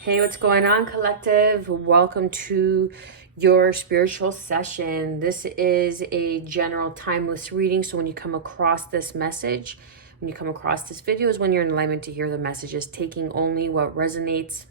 Hey, what's going on, collective? Welcome to your spiritual session. This is a general timeless reading. So when you come across this message, when you come across this video, is when you're in alignment to hear the messages, taking only what resonates,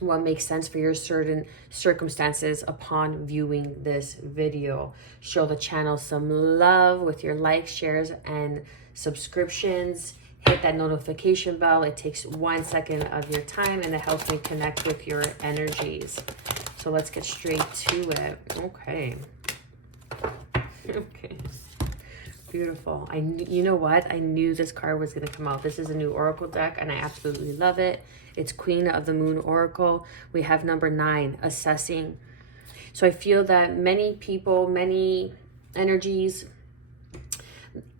what makes sense for your certain circumstances upon viewing this video. Show the channel some love with your likes, shares, and subscriptions. Hit that notification bell. It takes 1 second of your time and it helps me connect with your energies. So let's get straight to it. Okay. Okay. Beautiful. You know what? I knew this card was going to come out. This is a new Oracle deck and I absolutely love it. It's Queen of the Moon Oracle. We have number 9, assessing. So I feel that many people, many energies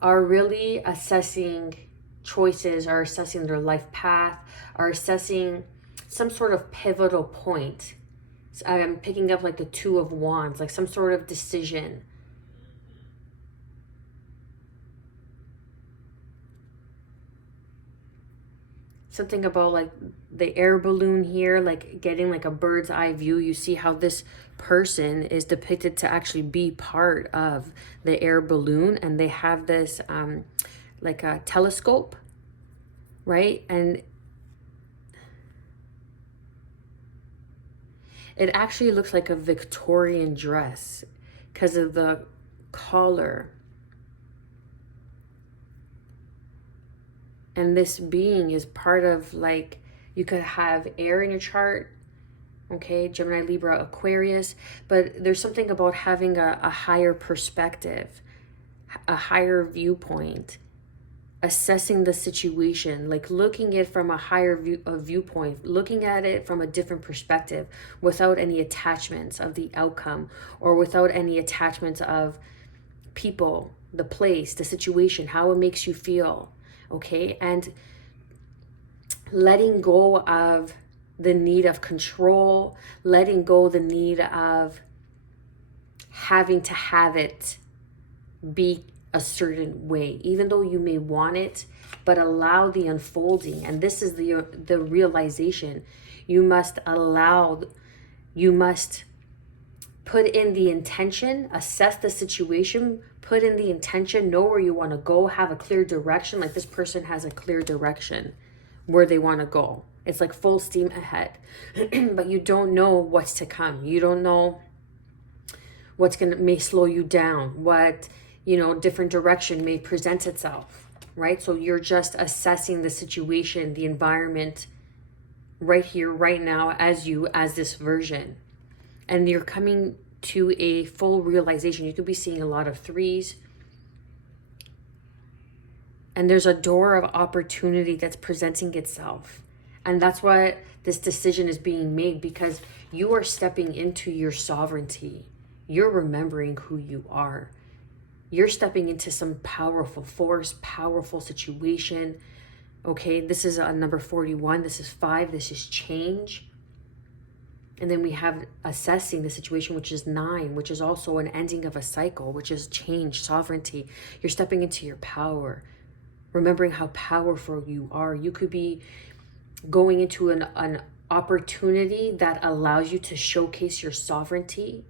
are really assessing choices, are assessing their life path, are assessing some sort of pivotal point. So I'm picking up like the Two of Wands, like some sort of decision. Something about like the air balloon here, like getting like a bird's eye view. You see how this person is depicted to actually be part of the air balloon, and they have this like a telescope, right? And it actually looks like a Victorian dress because of the collar. And this being is part of, like, you could have air in your chart, okay, Gemini, Libra, Aquarius, but there's something about having a higher perspective, a higher viewpoint, assessing the situation, like looking at it from a higher viewpoint, looking at it from a different perspective without any attachments of the outcome or without any attachments of people, the place, the situation, how it makes you feel. Okay, and letting go of the need of control, letting go the need of having to have it be a certain way, even though you may want it, but allow the unfolding. And this is the realization. You must put in the intention, assess the situation, put in the intention, know where you want to go, have a clear direction. Like this person has a clear direction where they want to go. It's like full steam ahead. But you don't know what's to come. You don't know what's may slow you down, what, different direction may present itself, right? So you're just assessing the situation, the environment right here, right now, as this version. And you're coming to a full realization. You could be seeing a lot of 3s. And there's a door of opportunity that's presenting itself. And that's why this decision is being made, because you are stepping into your sovereignty. You're remembering who you are. You're stepping into some powerful force, powerful situation. Okay, this is number 41. This is 5. This is change. And then we have assessing the situation, which is 9, which is also an ending of a cycle, which is change, sovereignty. You're stepping into your power, remembering how powerful you are. You could be going into an opportunity that allows you to showcase your sovereignty,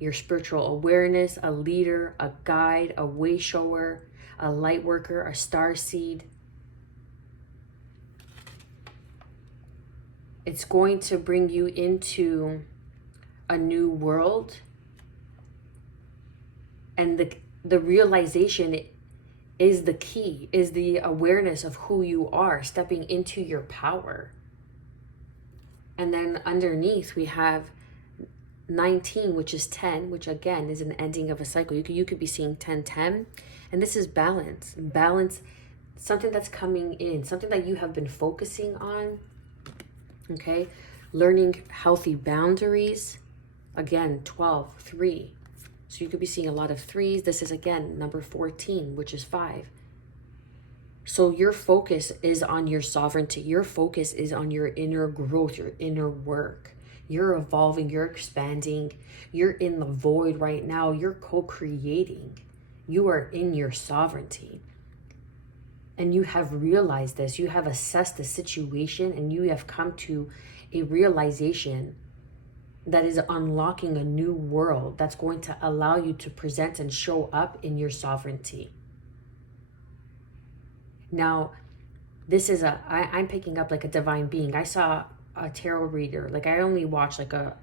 your spiritual awareness, a leader, a guide, a way shower, a light worker, a star seed. It's going to bring you into a new world. And the realization is the key, is the awareness of who you are, stepping into your power. And then underneath we have 19, which is 10, which again is an ending of a cycle. You could be seeing 10-10. And this is balance. Balance, something that's coming in, something that you have been focusing on. Okay, learning healthy boundaries. Again, 12, 3. So you could be seeing a lot of 3s. This is again number 14, which is 5. So your focus is on your sovereignty. Your focus is on your inner growth, your inner work. You're evolving, you're expanding. You're in the void right now. You're co-creating. You are in your sovereignty. and you have realized this, you have assessed the situation, and you have come to a realization that is unlocking a new world that's going to allow you to present and show up in your sovereignty. Now, I'm picking up like a divine being. I saw a tarot reader. Like, I only watched like a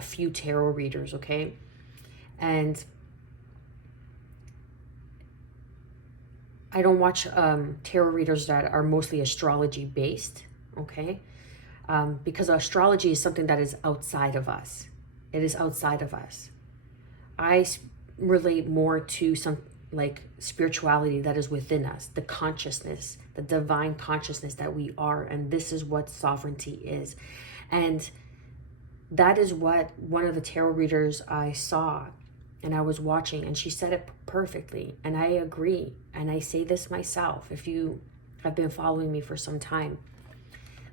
few tarot readers, okay? And I don't watch tarot readers that are mostly astrology based, okay? Because astrology is something that is outside of us. It is outside of us. I relate more to some like spirituality that is within us, the consciousness, the divine consciousness that we are. And this is what sovereignty is. And that is what one of the tarot readers I saw and I was watching, and she said it perfectly. And I agree. And I say this myself, if you have been following me for some time,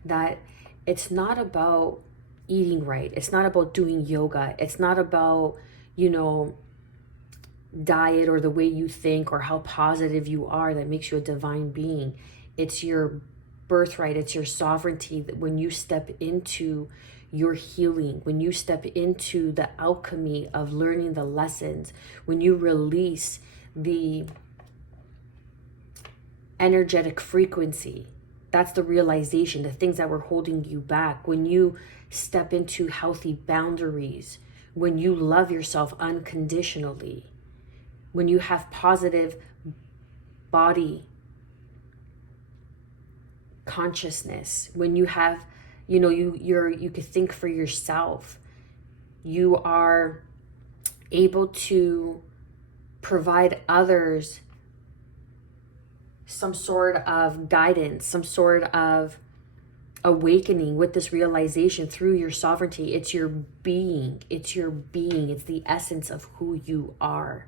that it's not about eating right. It's not about doing yoga. It's not about, diet or the way you think or how positive you are that makes you a divine being. It's your birthright. It's your sovereignty that when you step into your healing, when you step into the alchemy of learning the lessons, when you release the energetic frequency, that's the realization, the things that were holding you back. When you step into healthy boundaries, when you love yourself unconditionally, when you have positive body consciousness, when you have, you could think for yourself, you are able to provide others some sort of guidance, some sort of awakening with this realization through your sovereignty. It's your being. It's the essence of who you are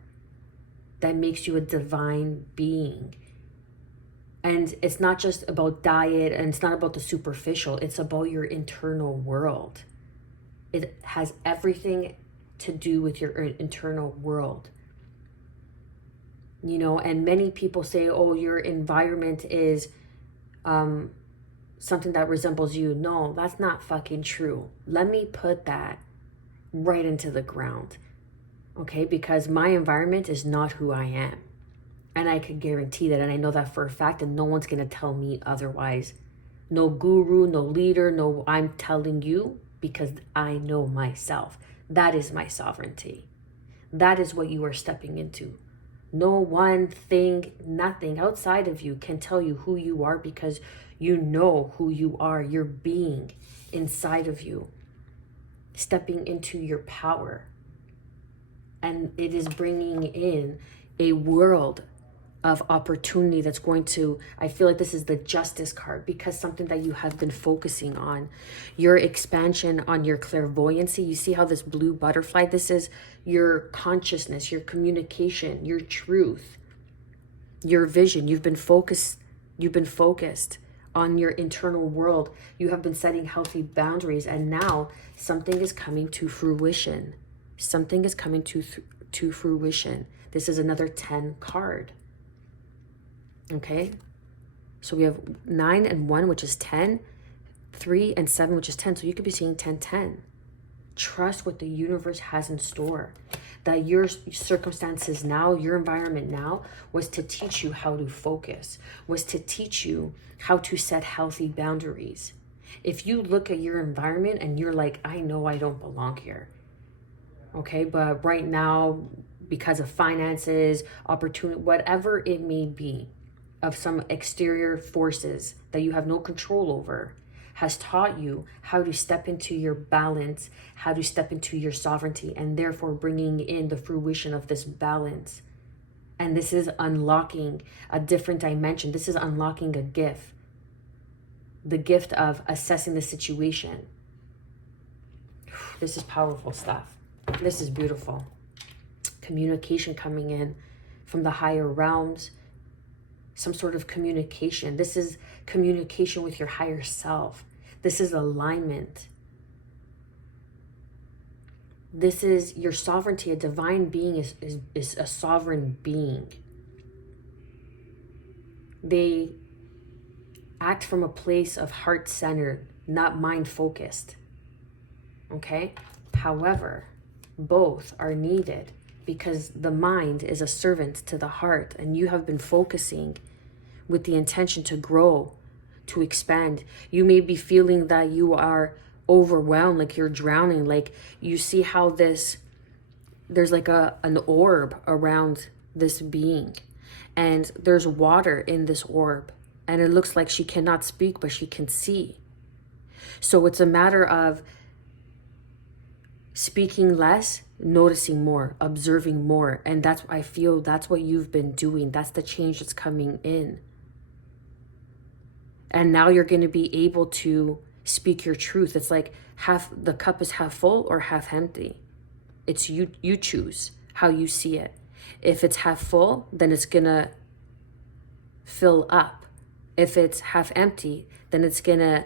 that makes you a divine being. And it's not just about diet, and it's not about the superficial. It's about your internal world. It has everything to do with your internal world. And many people say, oh, your environment is something that resembles you. No, that's not fucking true. Let me put that right into the ground. Okay, because my environment is not who I am. And I can guarantee that, and I know that for a fact, and no one's going to tell me otherwise. No guru, no leader, no, I'm telling you because I know myself. That is my sovereignty. That is what you are stepping into. No one thing, nothing outside of you can tell you who you are because you know who you are. Your being inside of you, stepping into your power. And it is bringing in a world of opportunity that's going to, I feel like this is the justice card, because something that you have been focusing on, your expansion on your clairvoyancy. You see how this blue butterfly, this is your consciousness, your communication, your truth, your vision. You've been focused on your internal world. You have been setting healthy boundaries, and now something is coming to fruition. Something is coming to fruition. This is another 10 card. Okay, so we have 9 and 1, which is 10, 3 and 7, which is 10. So you could be seeing 10, 10. Trust what the universe has in store. That your circumstances now, your environment now, was to teach you how to focus, was to teach you how to set healthy boundaries. If you look at your environment and you're like, I know I don't belong here. Okay, but right now, because of finances, opportunity, whatever it may be, of some exterior forces that you have no control over, has taught you how to step into your balance, how to step into your sovereignty, and therefore bringing in the fruition of this balance. And this is unlocking a different dimension. This is unlocking a gift. The gift of assessing the situation. This is powerful stuff. This is beautiful. Communication coming in from the higher realms. Some sort of communication. This is communication with your higher self. This is alignment. This is your sovereignty. A divine being is a sovereign being. They act from a place of heart-centered, not mind-focused. Okay? However, both are needed because the mind is a servant to the heart, and you have been focusing with the intention to grow, to expand. You may be feeling that you are overwhelmed, like you're drowning, like you see how there's like an orb around this being, and there's water in this orb, and it looks like she cannot speak, but she can see. So it's a matter of speaking less, noticing more, observing more. And I feel that's what you've been doing. That's the change that's coming in. And now you're going to be able to speak your truth. It's like the cup is half full or half empty. It's you choose how you see it. If it's half full, then it's going to fill up. If it's half empty, then it's going to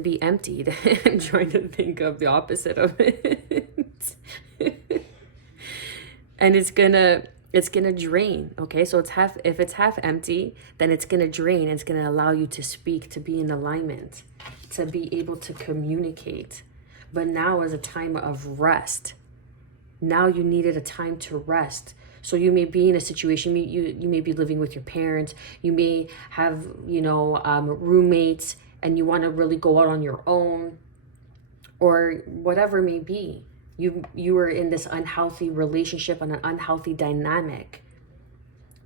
be emptied. I'm trying to think of the opposite of it. And it's gonna drain. Okay, so if it's half empty, then it's gonna drain. It's gonna allow you to speak, to be in alignment, to be able to communicate. But now is a time of rest. Now you needed a time to rest. So you may be in a situation, you may be living with your parents, you may have, roommates, and you want to really go out on your own, or whatever it may be. You were in this unhealthy relationship and an unhealthy dynamic,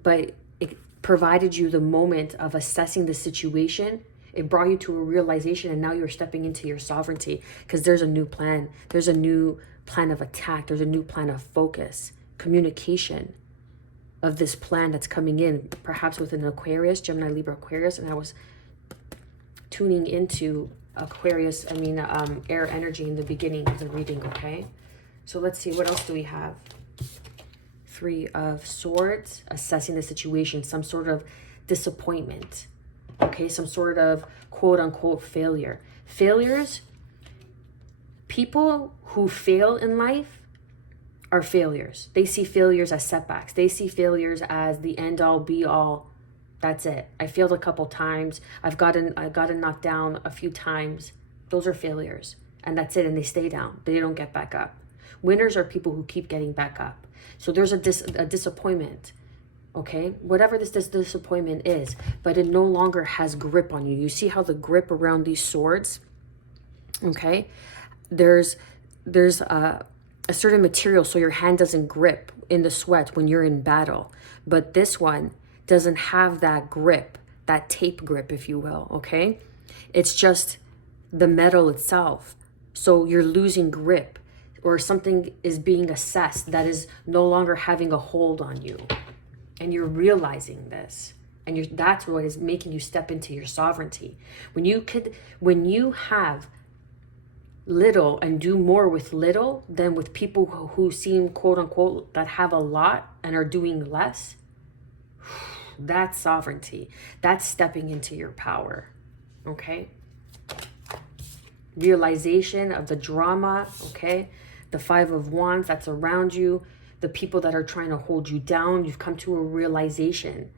but it provided you the moment of assessing the situation. It brought you to a realization, and now you're stepping into your sovereignty because there's a new plan. There's a new plan of attack. There's a new plan of focus, communication of this plan that's coming in, perhaps with an Aquarius, Gemini, Libra, Aquarius. And I was tuning into Aquarius, air energy in the beginning of the reading, okay? So let's see, what else do we have? 3 of Swords, assessing the situation, some sort of disappointment, okay? Some sort of quote-unquote failure. Failures, people who fail in life are failures. They see failures as setbacks. They see failures as the end-all, be-all. That's it. I failed a couple times. I've gotten knocked down a few times. Those are failures. And that's it. And they stay down. They don't get back up. Winners are people who keep getting back up. So there's a disappointment. Okay? Whatever this disappointment is. But it no longer has grip on you. You see how the grip around these swords? Okay? There's a certain material so your hand doesn't grip in the sweat when you're in battle. But this one doesn't have that grip, that tape grip, if you will, okay? It's just the metal itself. So you're losing grip, or something is being assessed that is no longer having a hold on you. And you're realizing this. And that's what is making you step into your sovereignty. When you have little and do more with little than with people who seem quote unquote that have a lot and are doing less, that's sovereignty. That's stepping into your power. Okay? Realization of the drama. Okay? The 5 of Wands that's around you. The people that are trying to hold you down. You've come to a realization.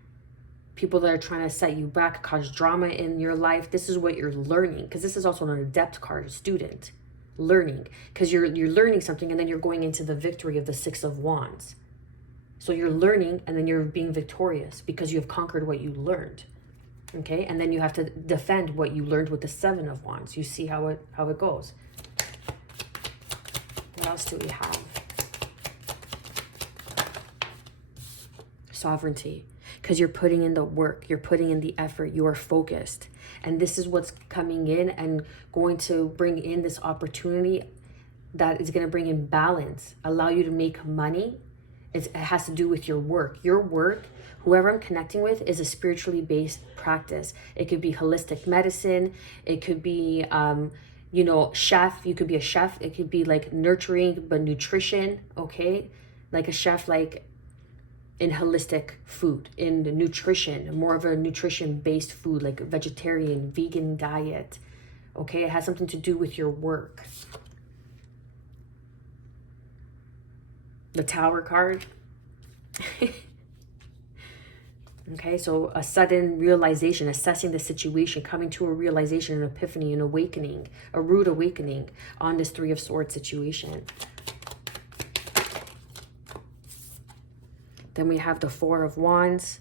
People that are trying to set you back, cause drama in your life. This is what you're learning. Because this is also an adept card, student. Learning. Because you're learning something, and then you're going into the victory of the 6 of Wands. So you're learning, and then you're being victorious because you have conquered what you learned. Okay? And then you have to defend what you learned with the 7 of Wands. You see how it goes. What else do we have? Sovereignty. Because you're putting in the work. You're putting in the effort. You are focused. And this is what's coming in and going to bring in this opportunity that is going to bring in balance. Allow you to make money. It has to do with your work. Your work, whoever I'm connecting with, is a spiritually based practice. It could be holistic medicine. It could be, chef. You could be a chef. It could be like nurturing, but nutrition, okay? Like a chef, like in holistic food, in the nutrition, more of a nutrition-based food, like vegetarian, vegan diet, okay? It has something to do with your work. The Tower card, Okay, so a sudden realization, assessing the situation, coming to a realization, an epiphany, an awakening, a rude awakening on this Three of Swords situation. Then we have the Four of Wands,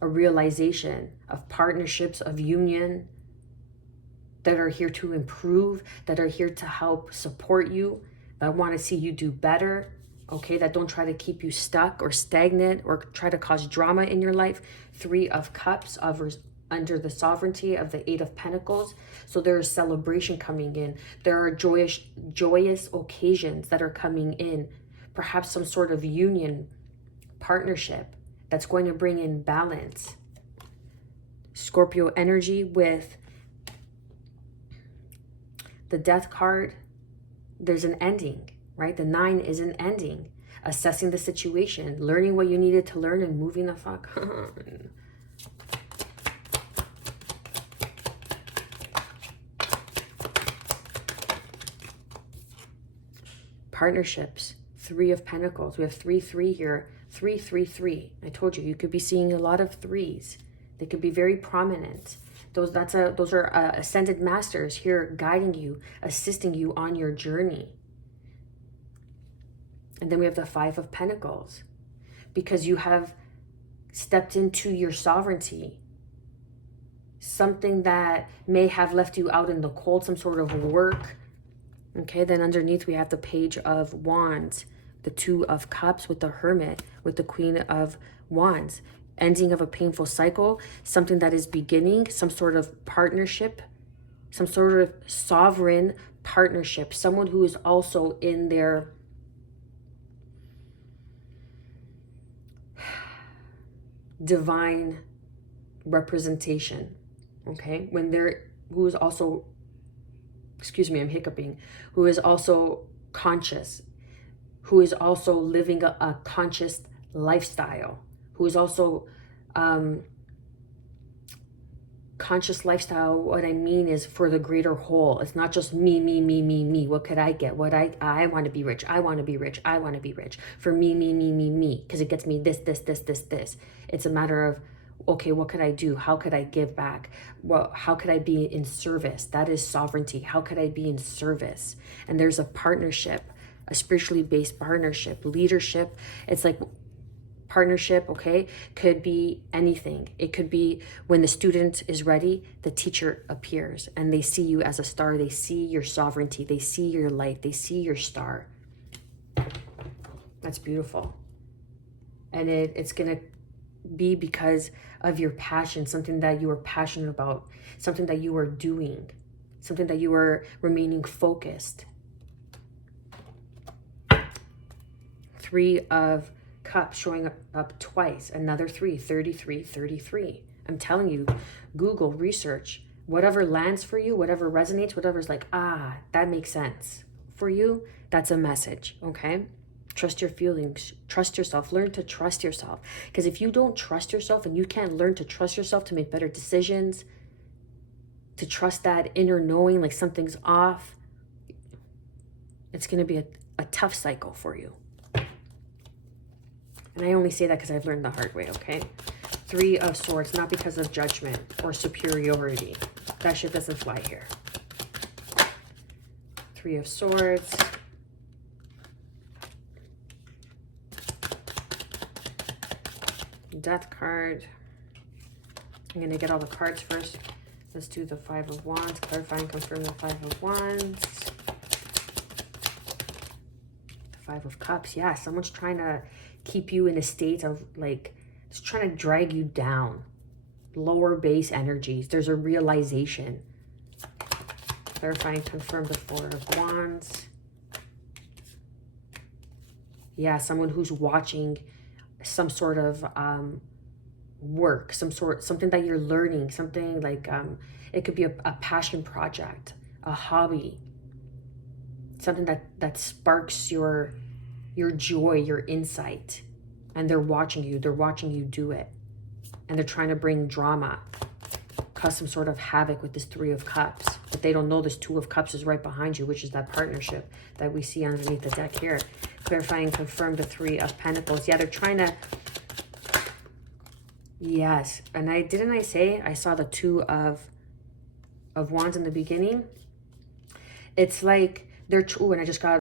a realization of partnerships, of union that are here to improve, that are here to help support you, that want to see you do better. Okay, that don't try to keep you stuck or stagnant or try to cause drama in your life. Three of Cups under the sovereignty of the Eight of Pentacles. So there is celebration coming in. There are joyous occasions that are coming in. Perhaps some sort of union, partnership that's going to bring in balance. Scorpio energy with the Death card. There's an ending. Right? The 9 is an ending. Assessing the situation, learning what you needed to learn, and moving the fuck on. Partnerships, Three of Pentacles. We have 3 here. 3. I told you, you could be seeing a lot of threes. They could be very prominent. Those are ascended masters here guiding you, assisting you on your journey. And then we have the Five of Pentacles, because you have stepped into your sovereignty. Something that may have left you out in the cold, some sort of work. Okay, then underneath we have the Page of Wands, the Two of Cups with the Hermit, with the Queen of Wands. Ending of a painful cycle, something that is beginning, some sort of partnership, some sort of sovereign partnership. Someone who is also in their divine representation, okay? When they're, who is also, excuse me, I'm hiccuping, who is also conscious, who is also living a conscious lifestyle, who is also conscious lifestyle. What I mean is for the greater whole. It's not just me. What could I get? What I want to be rich. I want to be rich. I want to be rich. For me, because it gets me this. It's a matter of, okay, what could I do? How could I give back? Well, how could I be in service? That is sovereignty. How could I be in service? And there's a partnership, a spiritually based partnership, leadership. It's like partnership, okay, could be anything. It could be when the student is ready, the teacher appears and they see you as a star. They see your sovereignty. They see your light. They see your star. That's beautiful. And it's going to be because of your passion, something that you are passionate about, something that you are doing, something that you are remaining focused. Three of Cups showing up twice. Another 3, 33. I'm telling you, Google, research, whatever lands for you, whatever resonates, whatever's like, that makes sense for you, that's a message, okay? Trust your feelings, trust yourself, learn to trust yourself. Because if you don't trust yourself and you can't learn to trust yourself to make better decisions, to trust that inner knowing like something's off, it's going to be a tough cycle for you. And I only say that because I've learned the hard way, okay? 3 of Swords, not because of judgment or superiority. That shit doesn't fly here. 3 of Swords. Death card. I'm going to get all the cards first. Let's do the 5 of Wands. Clarify and confirm the 5 of Wands. The 5 of Cups. Yeah, someone's trying to keep you in a state of like, it's trying to drag you down. Lower base energies. There's a realization. Clarify and confirm the 4 of Wands. Yeah, someone who's watching some sort of work, something that you're learning, something like it could be a passion project, a hobby, something that sparks your joy, your insight, and they're watching you do it, and they're trying to bring drama, cause some sort of havoc with this 3 of Cups, but they don't know this 2 of Cups is right behind you, which is that partnership that we see underneath the deck here. clarify and confirm the Three of Pentacles. Yeah, they're trying to... Yes. And didn't I say I saw the Two of Wands in the beginning? It's like they're... Oh, and I just got